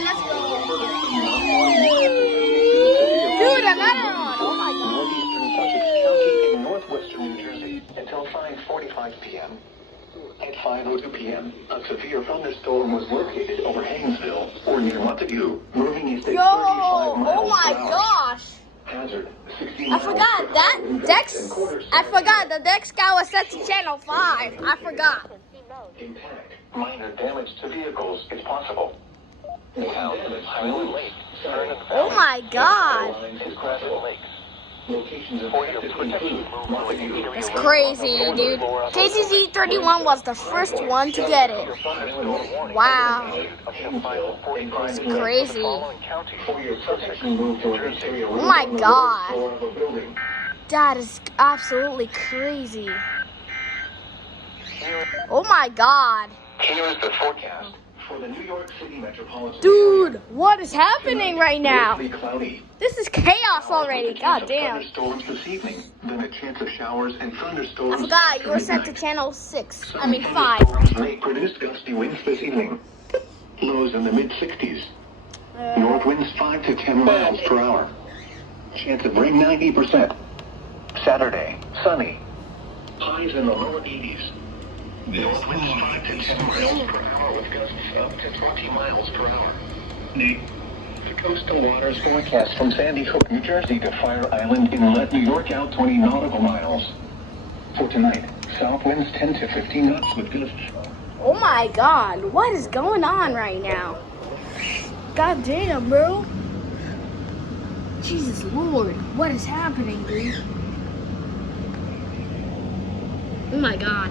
on, let's go. Dude, another one. Oh my god. Northeastern Sussex County in northwestern New Jersey until 5:45 p.m. At 5:02 p.m., a severe thunderstorm was located over Haynesville or near Montague, moving east at 35 miles Oh my per hour. gosh. Hazard, 60 I miles forgot per that hour in Dex. gusts and quarter I seconds. forgot the Dex KWO35 channel 5. I forgot. Impact. Minor damage to vehicles is possible. Highland Lake. Oh my god. Locations affected include Montague. That's crazy, dude. KZZ31 was the first one to get it. Wow. It's crazy. Oh my god. That is absolutely crazy. Oh my god. Here is the forecast for the New York City metropolitan Dude, what is happening right now? Mostly cloudy. This is chaos already. God damn. Thunderstorms this evening. Then a chance of showers and thunderstorms. I forgot you were sent to channel 6. I mean 5. Thunderstorms may produce gusty winds this evening. Lows in the mid-60s. North winds 5 to 10 miles per hour. Chance of rain 90%. Saturday, sunny. Highs in the lower 80s. North winds 5 to 10 miles per hour with gusts up to 20 miles per hour. The coastal waters forecast from Sandy Hook, New Jersey to Fire Island Inlet, New York out 20 nautical miles. For tonight, south winds 10 to 15 knots with gusts. Oh my god, what is going on right now? God damn, bro. Jesus Lord, what is happening, dude? Oh my god.